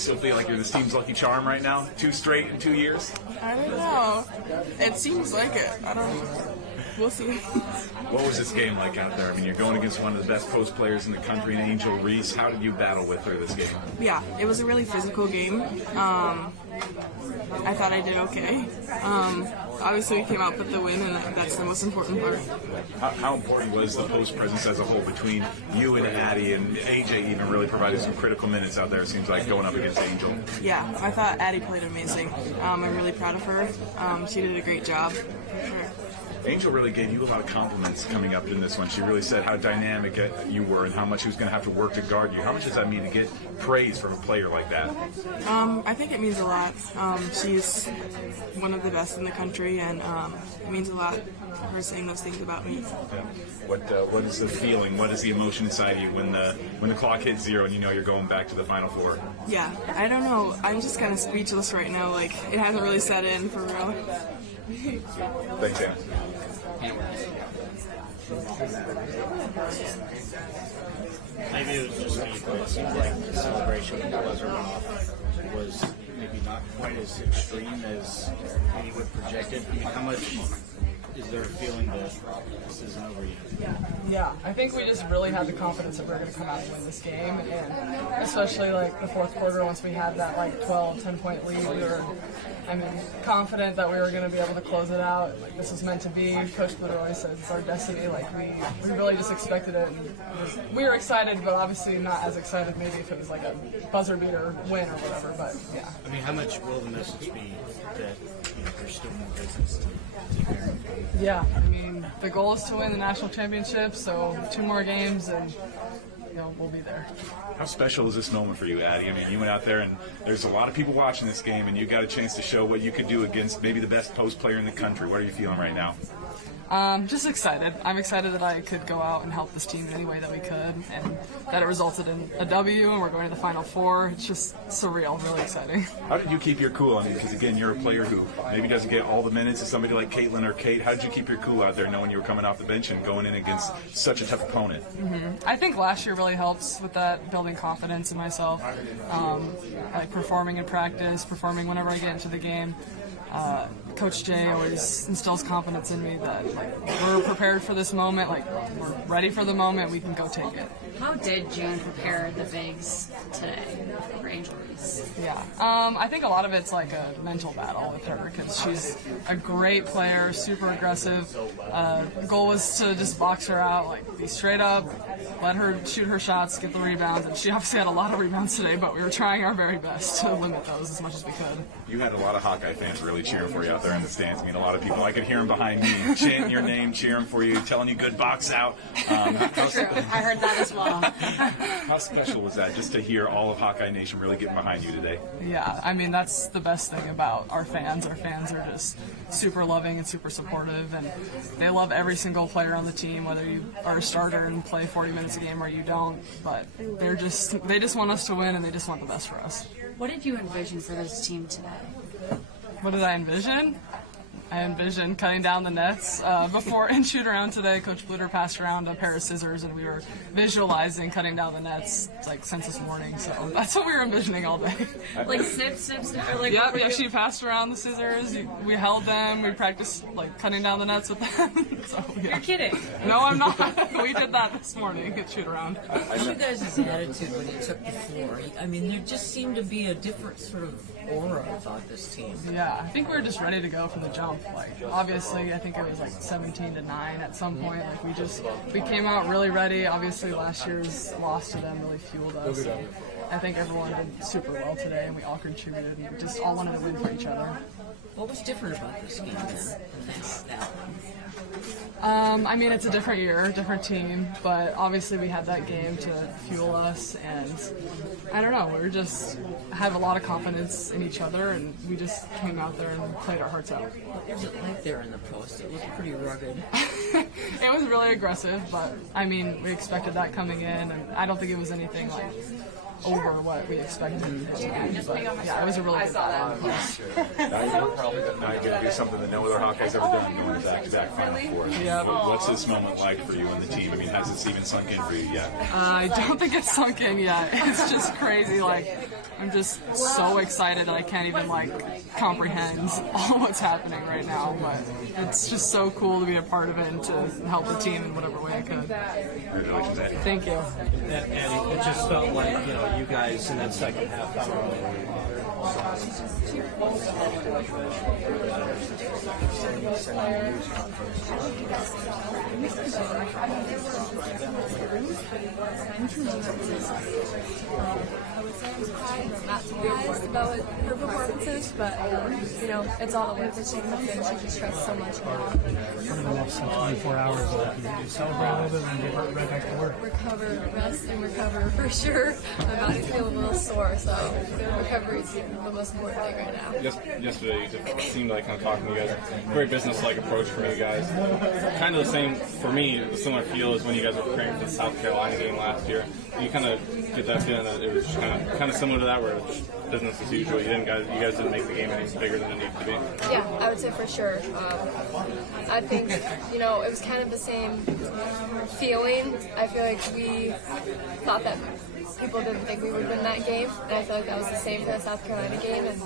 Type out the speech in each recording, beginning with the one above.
still feel like you're this team's lucky charm right now? 2 straight in 2 years? I don't know. It seems like it. I don't know. We'll see. What was this game like out there? I mean, you're going against one of the best post players in the country, Angel Reese. How did you battle with her this game? Yeah, it was a really physical game. I thought I did okay. Obviously, we came out with the win, and that's the most important part. How important was the post presence as a whole between you and Addie, and AJ even really provided some critical minutes out there, it seems like, going up against Angel? Yeah, I thought Addie played amazing. I'm really proud of her. She did a great job, for sure. Angel really gave you a lot of compliments coming up in this one. She really said how dynamic you were and how much she was going to have to work to guard you. How much does that mean to get praise from a player like that? I think it means a lot. She's one of the best in the country, and it means a lot, her saying those things about me. Yeah. What is the feeling? What is the emotion inside you when the clock hits 0 and you know you're going back to the Final Four? Yeah, I don't know. I'm just kind of speechless right now. Like, it hasn't really set in for real. Thanks, Anna. Maybe it was just me, but it seemed like the celebration when the buzzer went off was maybe not quite as extreme as maybe would projected. I mean, how much is there a feeling that this isn't over yet? Yeah, I think we just really had the confidence that we were going to come out and win this game, and especially like the fourth quarter, once we had that like 10-point lead, we were, confident that we were going to be able to close it out. Like, this was meant to be. Coach Bluder always says it's our destiny. Like, we really just expected it. And we were excited, but obviously not as excited maybe if it was like a buzzer beater win or whatever. But yeah. I mean, how much will the message be that there's still more business to keep hearing from? Yeah, the goal is to win the national championship, so 2 more games and we'll be there. How special is this moment for you, Addie? I mean, you went out there and there's a lot of people watching this game, and you got a chance to show what you could do against maybe the best post player in the country. What are you feeling right now? Just excited. I'm excited that I could go out and help this team in any way that we could, and that it resulted in a W, and we're going to the Final Four. It's just surreal, really exciting. How did you keep your cool? I mean, because again, you're a player who maybe doesn't get all the minutes as somebody like Caitlin or Kate. How did you keep your cool out there knowing you were coming off the bench and going in against such a tough opponent? I think last year really helps with that, building confidence in myself, like performing in practice, performing whenever I get into the game. Coach Jay always instills confidence in me that we're prepared for this moment, we're ready for the moment, we can go take it. How did June prepare the bigs today for Angel Reese? Yeah, I think a lot of it's like a mental battle with her because she's a great player, super aggressive. The goal was to just box her out, be straight up, let her shoot her shots, get the rebounds, and she obviously had a lot of rebounds today, but we were trying our very best to limit those as much as we could. You had a lot of Hawkeye fans really cheering for you out there in the stands. I mean, a lot of people, I could hear them behind me chanting your name, cheering for you, telling you good box out. True, I heard that as well. How special was that, just to hear all of Hawkeye Nation really getting behind you today? Yeah, that's the best thing about our fans. Our fans are just super loving and super supportive, and they love every single player on the team, whether you are a starter and play 40 minutes a game or you don't, but they just want us to win, and they just want the best for us. What did you envision for this team today? What did I envision? I envisioned cutting down the nets. Before in shoot around today, Coach Bluder passed around a pair of scissors, and we were visualizing cutting down the nets since this morning. So that's what we were envisioning all day. Snip, snip, snip. Yeah. She passed around the scissors. We held them. We practiced cutting down the nets with them. So, yeah. You're kidding. No, I'm not. We did that this morning at shoot around. What's you guys' attitude when you took the floor? There just seemed to be a different sort of aura about this team. Yeah, I think we were just ready to go from the jump. Obviously, I think it was 17-9 at some point. We came out really ready. Obviously, last year's loss to them really fueled us. So I think everyone did super well today, and we all contributed, and we just all wanted to win for each other. What was different about this game then? It's a different year, different team, but obviously we had that game to fuel us, and I don't know, we just have a lot of confidence in each other, and we just came out there and played our hearts out. What was it like there in the post? It looked pretty rugged. It was really aggressive, but we expected that coming in, and I don't think it was anything over what we expected it to be. But yeah, it was a really good game. Now you're probably going to do something that no other Hawkeye's ever done, going back-to-back Final Four. Yeah. What's this moment like for you and the team? Has it even sunk in for you yet? I don't think it's sunk in yet. It's just crazy. I'm just so excited that I can't even like comprehend all what's happening right now. But it's just so cool to be a part of it and to help the team in whatever way I could. Congratulations, Eddie. Thank you. And it just felt like, you guys in that second half I would say I'm surprised, not surprised about her performances, but it's all the work that she puts in. She just trusts so much now. less than 24 hours left. Did you celebrate a little bit and get right back to work? Recover, rest, and recover for sure. My body's feeling a little sore, so recovery is the most important thing right now. Yesterday, it just seemed like kind of talking to you guys, very business-like approach from you guys. Kind of the same for me. The similar feel as when you guys were preparing for the South Carolina game last year. You kind of get that feeling that it was kind of similar to that, where it was business as usual. You guys didn't make the game any bigger than it needed to be. Yeah, I would say for sure. I think it was kind of the same feeling. I feel like we thought that people didn't think we would win that game, and I feel like that was the same for the South Carolina game. And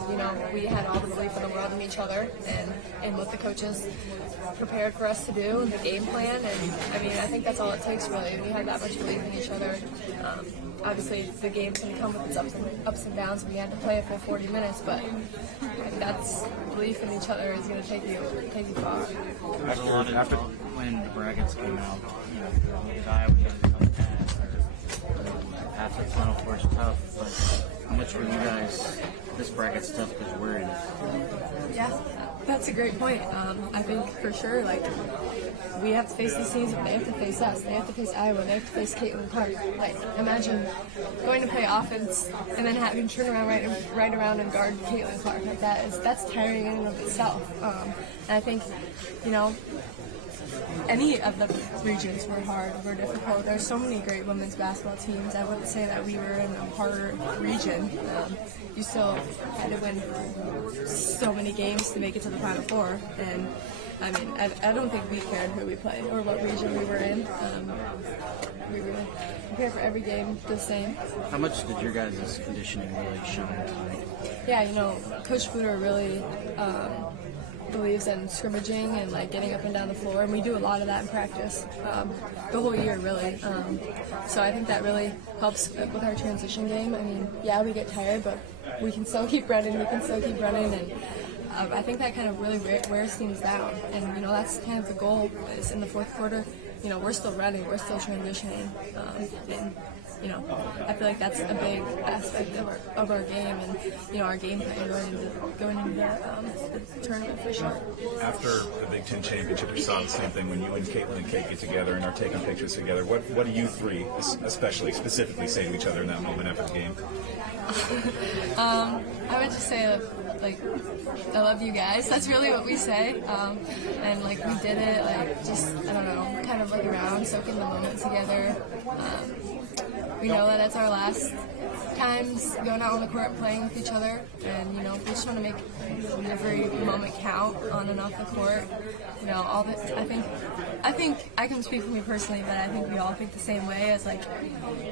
we had all the belief in the world in each other and what the coaches prepared for us to do, and the game plan. And I think that's all it takes really. We had that much belief in each other. Obviously, the game's going to come with its ups and downs. We had to play a full 40 minutes, but that's belief in each other is going to take you far. After when the brackets came out, the Iowa game was fast, or half the Final Four is tough. But how much were you guys? This bracket's tough because we're in it. Yeah, that's a great point. I think for sure, we have to face these teams, but they have to face us. They have to face Iowa. They have to face Caitlin Clark. Imagine going to play offense and then having to turn around right around and guard Caitlin Clark. That's tiring in and of itself. And I think, any of the regions were difficult. There's so many great women's basketball teams. I wouldn't say that we were in a harder region. You still had to win so many games to make it to the Final Four. And I don't think we cared who we played or what region we were in. We were prepared for every game the same. How much did your guys' conditioning really shine tonight? Yeah, Coach Booter really believes in scrimmaging and getting up and down the floor, and we do a lot of that in practice the whole year really. So I think that really helps with our transition game. We get tired, but we can still keep running. And I think that kind of really wears teams down, and that's kind of the goal. Is in the fourth quarter, we're still running, we're still transitioning, and I feel like that's a big aspect of our game and our game plan going into the tournament for sure. After the Big Ten championship, we saw the same thing when you and Caitlin and Kate get together and are taking pictures together. What do you three, specifically, say to each other in that moment after the game? I would just say I love you guys. That's really what we say. And we did it, kind of around, soaking the moment together. We know that it's our last times going out on the court and playing with each other, and we just want to make every moment count on and off the court. I think I can speak for me personally, but I think we all think the same way. As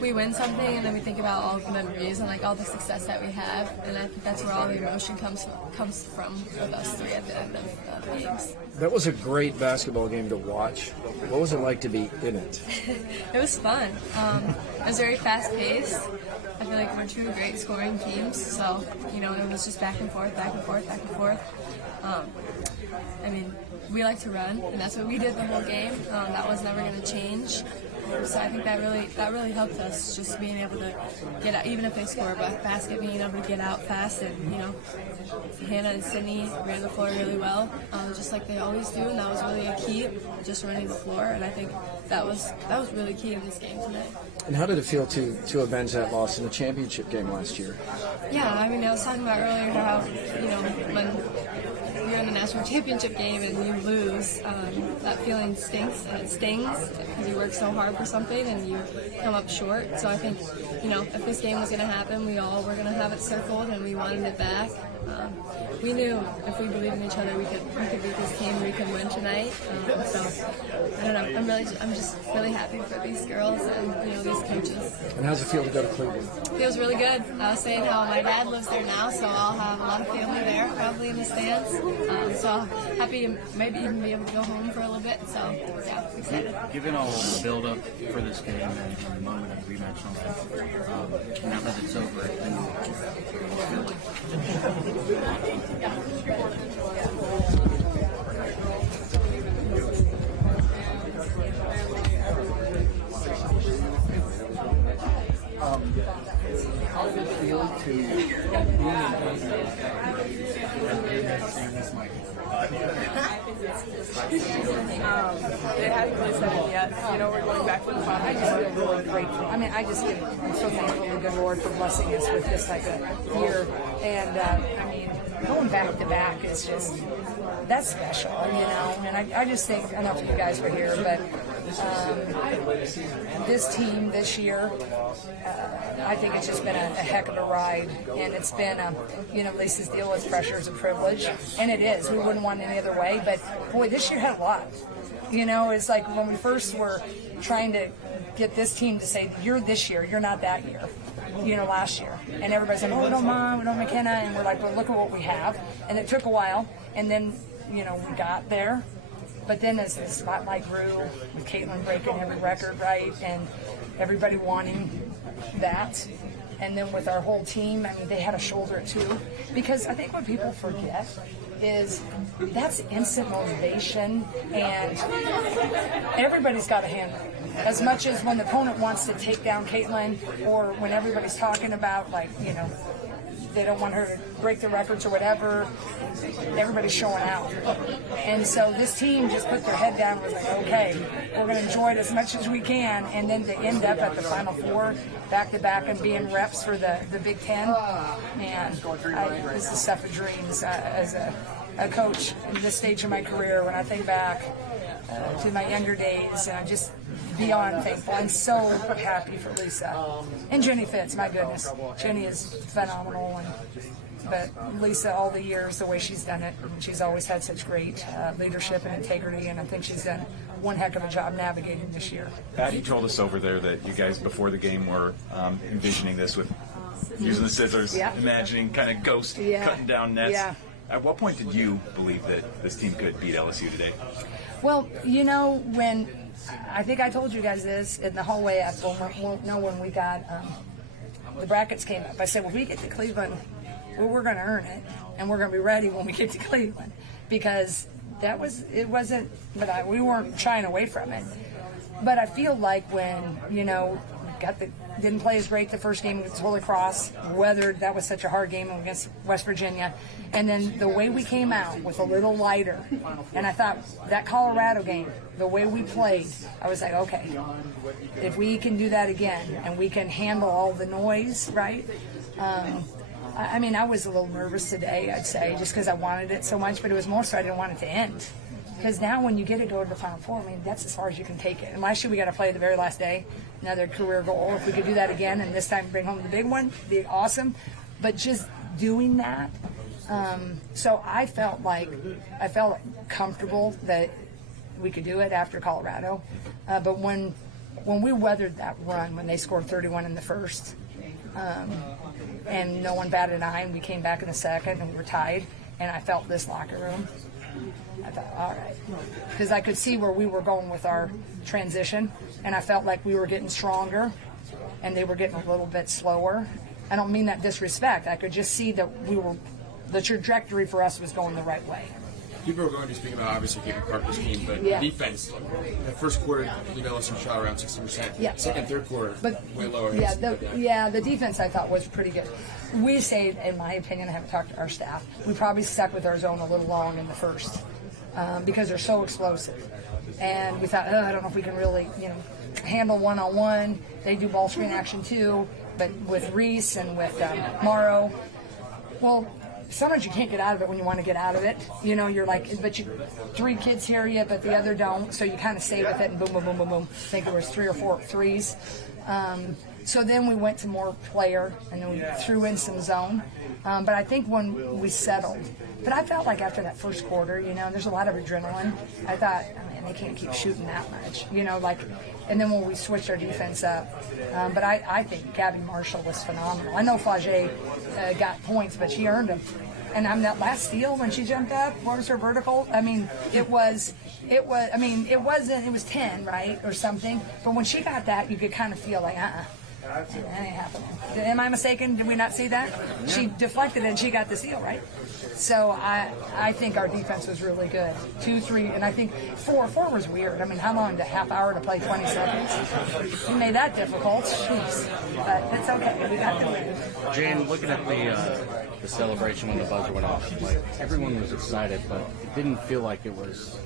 we win something and then we think about all the memories and all the success that we have, and I think that's where all the emotion comes from with us three at the end of the games. That was a great basketball game to watch. What was it like to be in it? It was fun. It was very fast-paced. I feel like we're two great scoring teams, so it was just back and forth. We like to run, and that's what we did the whole game. That was never going to change. So I think that really helped us, just being able to get out, even if they score a basket, being able to get out fast. And Hannah and Sydney ran the floor really well, just like they always do, and that was really a key, just running the floor. And I think that was really key in this game today. And how did it feel to avenge that loss in the championship game last year? Yeah, I was talking about earlier how when you're in the national championship game and you lose, that feeling stinks and it stings because you work so hard for something and you come up short. So I think, if this game was going to happen, we all were going to have it circled and we wanted it back. We knew if we believed in each other, we could beat this team, we could win tonight. So I don't know. I'm just really happy for these girls and these coaches. And how's it feel to go to Cleveland? Feels really good. I was saying how my dad lives there now, so I'll have a lot of family there, probably in the stands. So happy to maybe even be able to go home for a little bit. So yeah, excited. Given all the build-up for this game and the moment of the rematch and all that, now that it's over, how does it feel to be in They hadn't really said it yet. We're going back to the final. I just feel really grateful. I'm so thankful to the good Lord for blessing us with this type of year. And going back to back is just, that's special, And I just think, I don't know if you guys were here, but this team this year, I think it's just been a heck of a ride. And it's been, Lisa's deal with pressure is a privilege. And it is. We wouldn't want it any other way. But, boy, this year had a lot. It's like when we first were trying to get this team to say, you're this year, you're not that year. Last year. And everybody's like, we don't mind, we don't McKenna. And we're like, well, look at what we have. And it took a while. And then, we got there. But then as the spotlight grew, with Caitlin breaking every record, right, and everybody wanting that, and then with our whole team, they had to shoulder it too. Because I think what people forget is that's instant motivation, and everybody's got a hand. As much as when the opponent wants to take down Caitlin, or when everybody's talking about, they don't want her to break the records or whatever, everybody's showing out. And so this team just put their head down and was like, okay, we're going to enjoy it as much as we can. And then to end up at the Final Four, back-to-back, and being reps for the Big Ten, man, this is stuff of dreams. As a coach in this stage of my career, when I think back to my younger days, and I'm just beyond thankful. I'm so happy for Lisa. And Jenny Fitz, my goodness. Jenny is phenomenal. But Lisa, all the years, the way she's done it, she's always had such great leadership and integrity, and I think she's done one heck of a job navigating this year. Patty told us over there that you guys, before the game, were envisioning this with using the scissors, imagining kind of ghost cutting down nets. Yeah. At what point did you believe that this team could beat LSU today? Well, when I think I told you guys this in the hallway when we got the brackets came up. I said, well, we get to Cleveland, we're going to earn it, and we're going to be ready when we get to Cleveland, because we weren't shying away from it. But I feel like when didn't play as great the first game against Holy Cross, weathered, that was such a hard game against West Virginia, and then the way we came out with a little lighter, and I thought that Colorado game, the way we played, I was like, okay, if we can do that again and we can handle all the noise, right? I was a little nervous today, I'd say, just because I wanted it so much, but it was more so I didn't want it to end. Because now when you get to go to the Final Four, that's as far as you can take it. And last year we got to play the very last day, another career goal. If we could do that again and this time bring home the big one, it'd be awesome. But just doing that, so I felt comfortable that we could do it after Colorado. But when we weathered that run, when they scored 31 in the first, and no one batted an eye, and we came back in the second and we were tied, and I felt this locker room, I thought, all right, because I could see where we were going with our transition, and I felt like we were getting stronger and they were getting a little bit slower. I don't mean that disrespect. I could just see that the trajectory for us was going the right way. People are going to speak about obviously keeping Parker's team, but defense. The first quarter, LSU shot around 60%. Yeah. Second, third quarter, way lower. The defense I thought was pretty good. We say, in my opinion, I haven't talked to our staff, we probably stuck with our zone a little long in the first because they're so explosive. And we thought, I don't know if we can really, handle one-on-one. They do ball screen action too, but with Reese and with Morrow. Well, sometimes you can't get out of it when you want to get out of it. You know, you're like, but three kids hear you, but the other don't. So you kind of stay with it, and boom, boom, boom, boom, boom. I think there was 3 or 4 threes. So then we went to more player, and then we threw in some zone. But I think when we settled, but I felt like after that first quarter, you know, there's a lot of adrenaline. I thought, oh, man, they can't keep shooting that much, you know, like. And then when we switched our defense up, but I think Gabby Marshall was phenomenal. I know Flage got points, but she earned them. And that last steal when she jumped up, what was her vertical? I mean, it was 10, right, or something. But when she got that, you could kind of feel like, that ain't happening. Am I mistaken? Did we not see that? She deflected it and she got the steal, right? So I think our defense was really good. 2, 3, and I think 4 was weird. I mean, how long? A half hour to play 20 seconds? You made that difficult. Jeez. But it's okay. We got the win. Jan, looking at the celebration when the buzzer went off, like everyone was excited, but it didn't feel like it was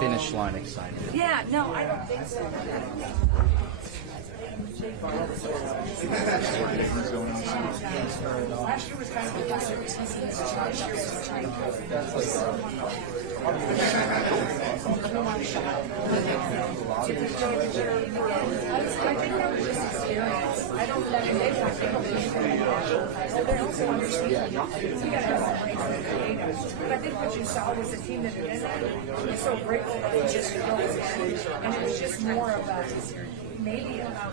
finish line excited. Yeah, no, I don't think so. Last year was kind of a I think that was just experience. I don't know. They want to also understand. But I think what you saw was a team that was so grateful that it just goes in, and it was just more of a maybe about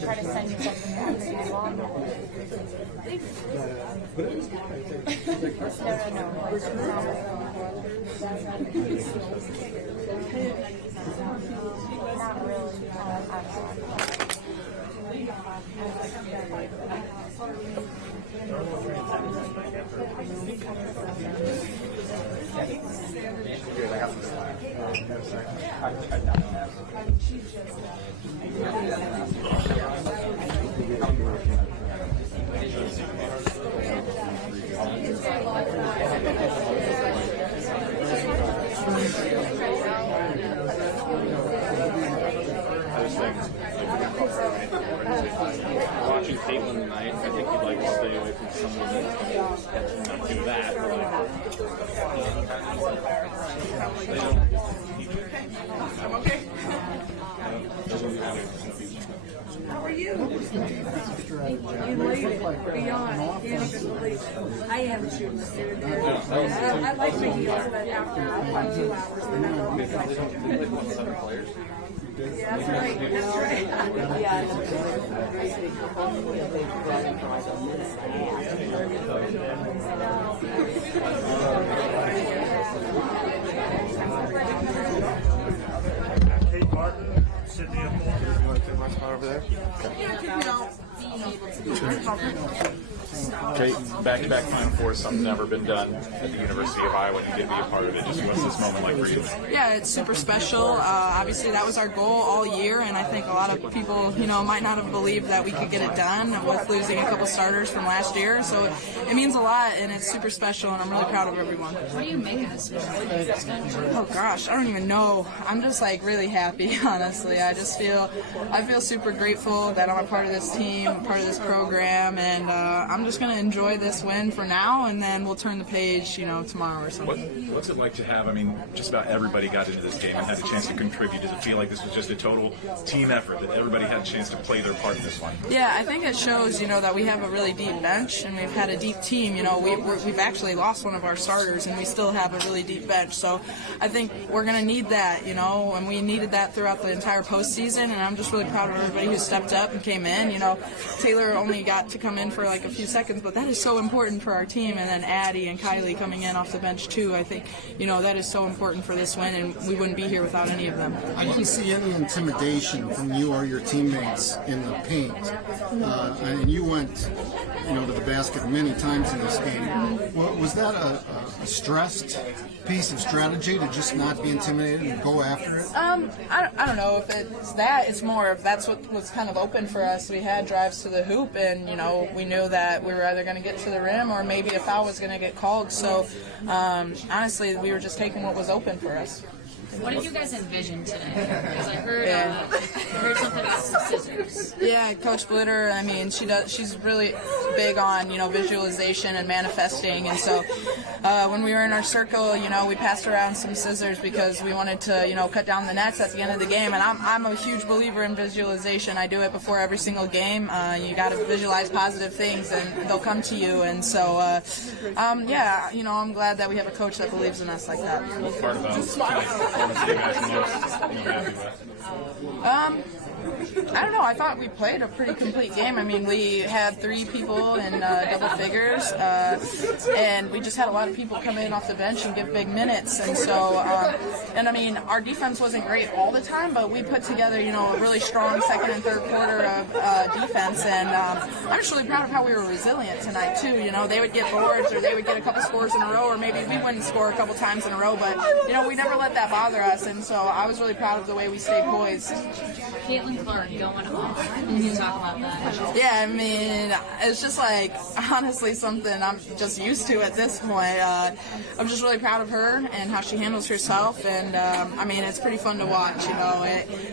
try to send you something back maybe longer. Not really. Watching Caitlin tonight, I think you'd like to stay away from someone that do that. I'm okay. How are you? You made it beyond. You can't even believe it. I am shooting. I like the heels, but after about 2 hours, then I'm always like, yeah, that's right. That's right. Kate Martin, Sydney up there. You want to take my spot over there? Kate, back-to-back Final Four is something never been done at the University of Iowa. You get to be a part of it. Just what's this moment like for you? Yeah, it's super special. Obviously, that was our goal all year, and I think a lot of people, might not have believed that we could get it done with losing a couple starters from last year. So it means a lot, and it's super special, and I'm really proud of everyone. What do you make of this? Oh gosh, I don't even know. I'm just really happy, honestly. I feel super grateful that I'm a part of this team, a part of this program, and I'm just going to enjoy this win for now, and then we'll turn the page, tomorrow or something. What's it like to have, just about everybody got into this game and had a chance to contribute? Does it feel like this was just a total team effort, that everybody had a chance to play their part in this one? Yeah, I think it shows, that we have a really deep bench, and we've had a deep team. We've actually lost one of our starters, and we still have a really deep bench. So I think we're going to need that, and we needed that throughout the entire postseason, and I'm just really proud of everybody who stepped up and came in. Taylor only got to come in for a few seconds, but that is so important for our team. And then Addie and Kylie coming in off the bench too. I think, that is so important for this win, and we wouldn't be here without any of them. I didn't see any intimidation from you or your teammates in the paint. And you went, to the basket many times in this game. Was that a stressed piece of strategy to just not be intimidated and go after it? I don't know if it's that. It's more of that's what was kind of open for us. We had drives to the hoop, and we knew that we were either going to get to the rim or maybe a foul was going to get called. So honestly, we were just taking what was open for us. What did you guys envision today? Because I heard something about some scissors. Yeah, Coach Blitter, she's really big on, visualization and manifesting. And so when we were in our circle, we passed around some scissors because we wanted to, cut down the nets at the end of the game. And I'm a huge believer in visualization. I do it before every single game. You got to visualize positive things and they'll come to you. And so, I'm glad that we have a coach that believes in us like that. What part about tonight's performance are you guys most happy with? I don't know. I thought we played a pretty complete game. We had 3 people in double figures, and we just had a lot of people come in off the bench and give big minutes. And so, our defense wasn't great all the time, but we put together, a really strong second and third quarter of defense. And I'm just really proud of how we were resilient tonight too. They would get boards, or they would get a couple scores in a row, or maybe we wouldn't score a couple times in a row. But we never let that bother us. And so I was really proud of the way we stayed poised. Caitlin Clark going off. Can you talk about that? Yeah, it's just honestly something I'm just used to at this point. I'm just really proud of her and how she handles herself, and it's pretty fun to watch.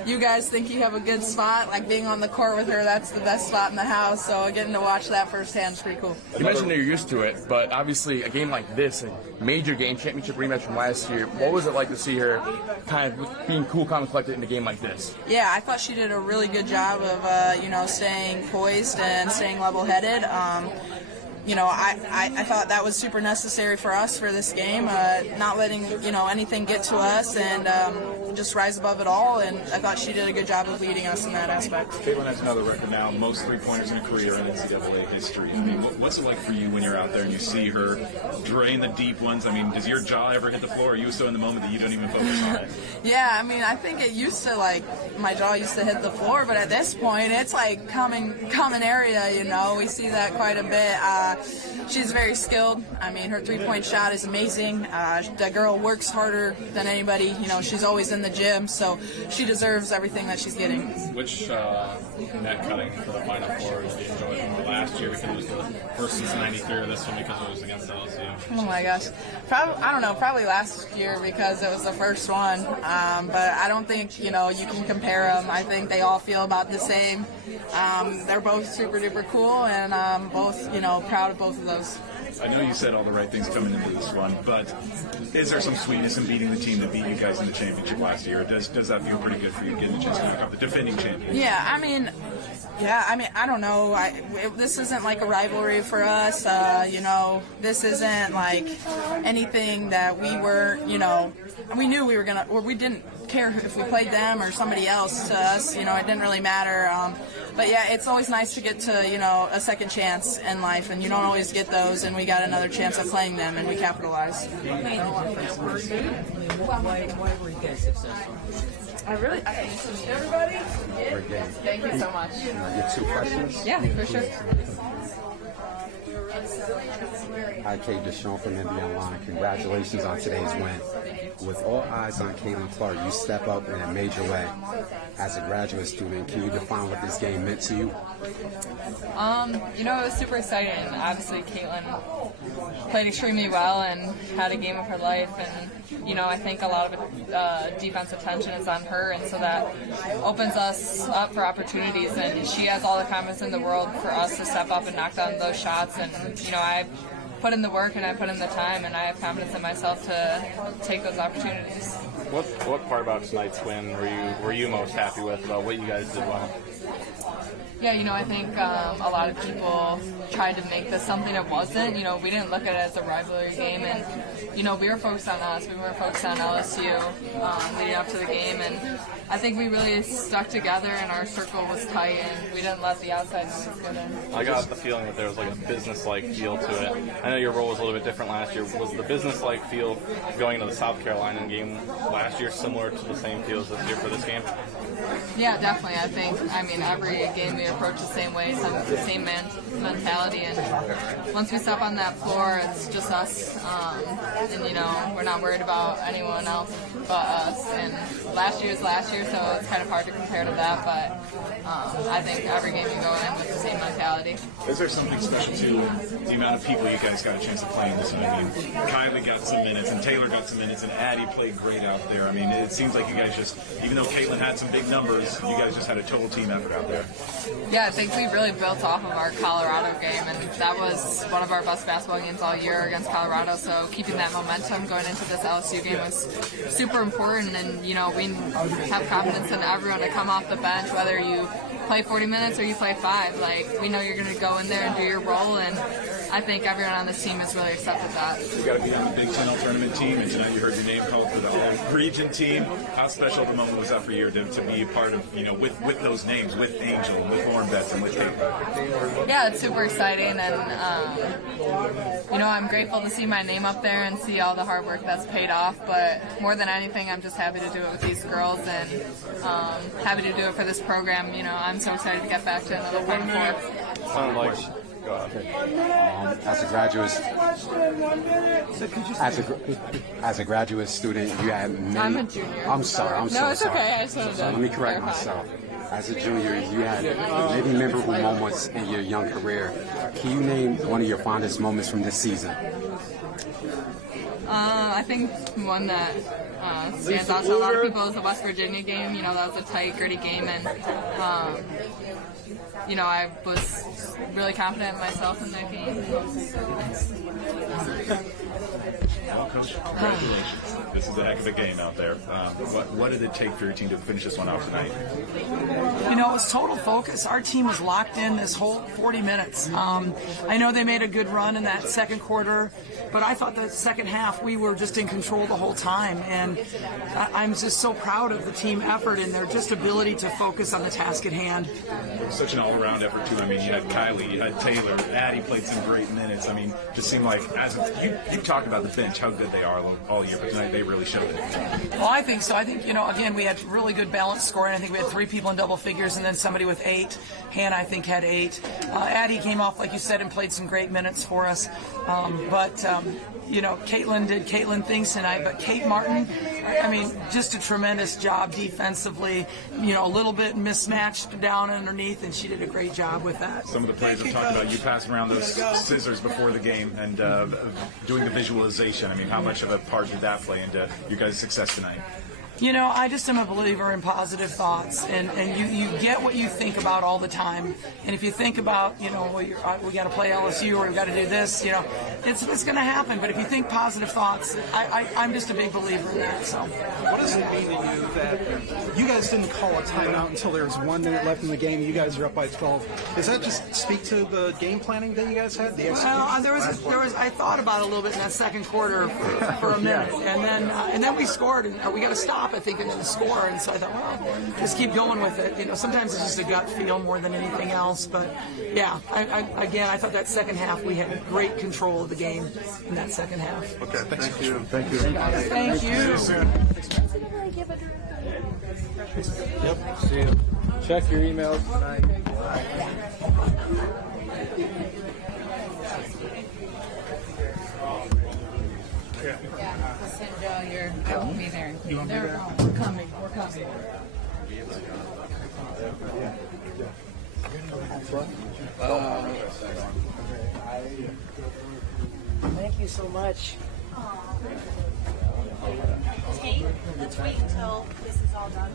You guys think you have a good spot, like being on the court with her, that's the best spot in the house, so getting to watch that firsthand is pretty cool. You mentioned that you're used to it, but obviously a game like this, a major game, championship rematch from last year, what was it like to see her kind of being cool, calm, and collected in a game like this? Yeah, I thought she did a really good job of staying poised and staying level-headed. I thought that was super necessary for us for this game, not letting anything get to us, and just rise above it all. And I thought she did a good job of leading us in that aspect. Caitlin has another record now, most 3-pointers in a career in NCAA history. What's it like for you when you're out there and you see her drain the deep ones? Does your jaw ever hit the floor? Or are you so in the moment that you don't even focus on it? Yeah, I think it used to, my jaw used to hit the floor, but at this point, it's common area. We see that quite a bit. She's very skilled. Her 3-point shot is amazing. That girl works harder than anybody. She's always in the gym, so she deserves everything that she's getting. Which net cutting for the Final Four did you enjoy from last year, because it was the first since '93, or this one because it was against LSU? Oh my gosh. Probably last year because it was the first one. But I don't think, you can compare them. I think they all feel about the same. They're both super duper cool, and I'm both, proud of both of those. I know you said all the right things coming into this one, but is there some sweetness in beating the team that beat you guys in the championship last year? Does that feel pretty good for you, getting a chance to knock out the defending champion? Yeah, I don't know. This isn't like a rivalry for us. This isn't like anything that we were, we knew we were going to, or we didn't care if we played them or somebody else to us. It didn't really matter. But yeah, it's always nice to get to, a second chance in life, and you don't always get those, and we got another chance of playing them, and we capitalized. What made the difference? Why were you guys successful? Everybody? Thank you so much. Get 2 questions? Yeah, for sure. Hi, Kate Deshawn from NBA Online. Congratulations on today's win. With all eyes on Caitlin Clark, you step up in a major way. As a graduate student, can you define what this game meant to you? It was super exciting. Obviously, Caitlin played extremely well and had a game of her life, and I think a lot of defensive tension is on her, and so that opens us up for opportunities, and she has all the confidence in the world for us to step up and knock down those shots, and I put in the work and I put in the time, and I have confidence in myself to take those opportunities. What part about tonight's win were you most happy with about what you guys did well? Yeah, I think a lot of people tried to make this something it wasn't. We didn't look at it as a rivalry game, and we were focused on us. We were focused on LSU leading up to the game, and I think we really stuck together and our circle was tight and we didn't let the outside noise get in. I got the feeling that there was like a business-like feel to it. I know your role was a little bit different last year. Was the business-like feel going to the South Carolina game last year similar to the same feel as this year for this game? Yeah, definitely. I mean, every game we approach the same way, the same mentality, and once we step on that floor, it's just us, and we're not worried about anyone else but us. And last year is last year, so it's kind of hard to compare to that, but I think every game you go in with the same mentality. Is there something special to the amount of people you guys got a chance to play in this one? I mean, Kylie got some minutes, and Taylor got some minutes, and Addie played great out there. I mean, it seems like you guys just, even though Caitlin had some big numbers, you guys just had a total team effort out there. Yeah, I think we really built off of our Colorado game, and that was one of our best basketball games all year against Colorado, so keeping that momentum going into this LSU game was super important, and we have confidence in everyone to come off the bench, whether you play 40 minutes or you play 5. Like, we know you're going to go in there and do your role, and I think everyone on this team has really accepted that. You got to be on the Big Ten All-Tournament team, and tonight you heard your name called for the All-Region team. How special of a moment was that for you to be a part of, with those names, with Angel, with Lauren Betts, and with Kate? Yeah, it's super exciting, and I'm grateful to see my name up there and see all the hard work that's paid off, but more than anything, I'm just happy to do it with these girls and happy to do it for this program. I'm so excited to get back to another Final Four. As a graduate student, you had many. I'm a junior. I'm sorry. I'm so it's sorry. okay. I just wanted to Let me correct myself. As a junior, you had many memorable moments in your young career. Can you name one of your fondest moments from this season? I think one that stands out to a lot of people is the West Virginia game. That was a tight, gritty game, and I was really confident in myself in that game. Well, Coach, congratulations. This is a heck of a game out there. What did it take for your team to finish this one out tonight? It was total focus. Our team was locked in this whole 40 minutes. I know they made a good run in that second quarter, but I thought the second half we were just in control the whole time. And I'm just so proud of the team effort and their just ability to focus on the task at hand. Such an all-around effort, too. I mean, you had Kylie, you had Taylor, Addie played some great minutes. I mean, just seemed like, you talked about the bench, how good they are all year, but tonight they really showed it. Well, I think so. I think, again, we had really good balanced scoring. I think we had 3 people in double figures and then somebody with 8. Hannah, I think, had 8. Addie came off, like you said, and played some great minutes for us. Caitlin did Caitlin things tonight, but Kate Martin, I mean, just a tremendous job defensively. A little bit mismatched down underneath, and she did a great job with that. Some of the players have talked about you passing around those scissors before the game and doing the visualization. I mean, how much of a part did that play into your guys' success tonight? I just am a believer in positive thoughts, and you get what you think about all the time. And if you think about, we got to play LSU or we got to do this, it's going to happen. But if you think positive thoughts, I'm just a big believer in that. So, what does it mean to you that you guys didn't call a timeout until there was 1 minute left in the game? You guys are up by 12. Does that just speak to the game planning that you guys had? I thought about it a little bit in that second quarter for a minute, and then we scored, and we got to stop. I think, and then the score, and so I thought, well, just keep going with it. Sometimes it's just a gut feel more than anything else, but yeah, I thought that second half we had great control of the game in that second half. Okay, thank you. Thank you. Thank you. Yep. See you. Check your emails tonight. I won't be there. You won't be there? We're coming. We're coming. Thank you so much. Kate, let's wait until this is all done.